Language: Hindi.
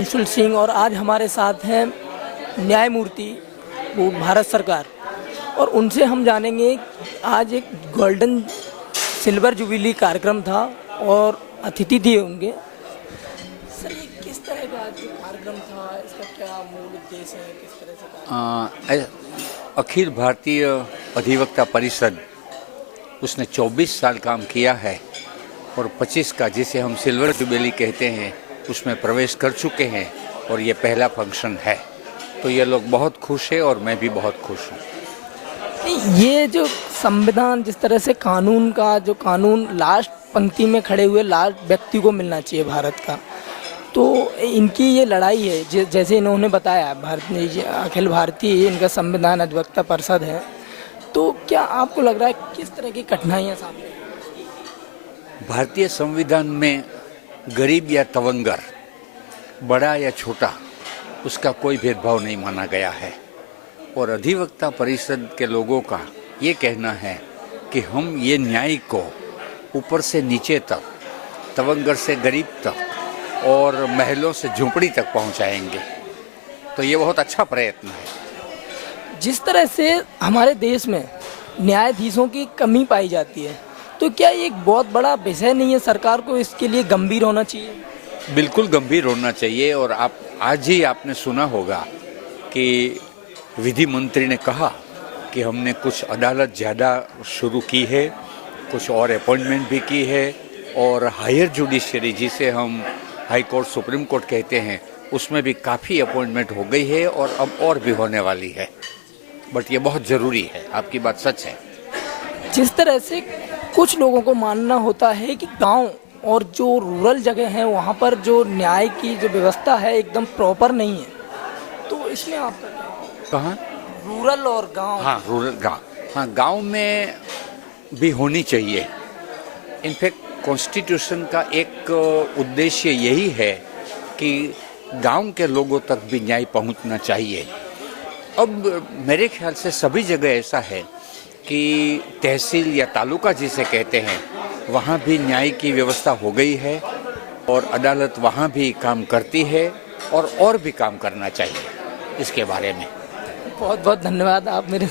अंशुल सिंह और आज हमारे साथ हैं न्यायमूर्ति वो भारत सरकार और उनसे हम जानेंगे। आज एक गोल्डन सिल्वर जुबिली कार्यक्रम था और अतिथि थे उनके। सर ये किस तरह का आज कार्यक्रम था, इसका क्या मूल उद्देश्य है, किस तरह से अखिल भारतीय अधिवक्ता परिषद उसने 24 साल काम किया है और 25 का जिसे हम सिल्वर जुबिली कहते हैं उसमें प्रवेश कर चुके हैं और ये पहला फंक्शन है। तो ये लोग बहुत खुश है और मैं भी बहुत खुश हूँ। ये जो संविधान जिस तरह से कानून लास्ट पंक्ति में खड़े हुए लास्ट व्यक्ति को मिलना चाहिए भारत का, तो इनकी ये लड़ाई है जैसे इन्होंने बताया अखिल भारतीय इनका संविधान अधिवक्ता परिषद है। तो क्या आपको लग रहा है किस तरह की कठिनाइयाँ सामने? भारतीय संविधान में गरीब या तवंगर, बड़ा या छोटा, उसका कोई भेदभाव नहीं माना गया है और अधिवक्ता परिषद के लोगों का ये कहना है कि हम ये न्याय को ऊपर से नीचे तक, तवंगर से गरीब तक और महलों से झोंपड़ी तक पहुंचाएंगे। तो ये बहुत अच्छा प्रयत्न है। जिस तरह से हमारे देश में न्यायाधीशों की कमी पाई जाती है, तो क्या ये एक बहुत बड़ा विषय नहीं है? सरकार को इसके लिए गंभीर होना चाहिए। बिल्कुल गंभीर होना चाहिए। और आज ही आपने सुना होगा कि विधि मंत्री ने कहा कि हमने कुछ अदालत ज़्यादा शुरू की है, कुछ और अपॉइंटमेंट भी की है और हायर जुडिशरी जिसे हम हाई कोर्ट सुप्रीम कोर्ट कहते हैं उसमें भी काफ़ी अपॉइंटमेंट हो गई है और अब और भी होने वाली है। बट ये बहुत ज़रूरी है, आपकी बात सच है। जिस तरह से कुछ लोगों को मानना होता है कि गांव और जो रूरल जगह हैं वहाँ पर जो न्याय की जो व्यवस्था है एकदम प्रॉपर नहीं है, तो इसमें आपका क्या? कहाँ? रूरल और गांव। हाँ, रूरल गांव, हाँ गांव में भी होनी चाहिए। इनफैक्ट कॉन्स्टिट्यूशन का एक उद्देश्य यही है कि गांव के लोगों तक भी न्याय पहुंचना चाहिए। अब मेरे ख्याल से सभी जगह ऐसा है कि तहसील या तालुका जिसे कहते हैं वहाँ भी न्याय की व्यवस्था हो गई है और अदालत वहाँ भी काम करती है और भी काम करना चाहिए इसके बारे में। बहुत बहुत धन्यवाद, आप मेरे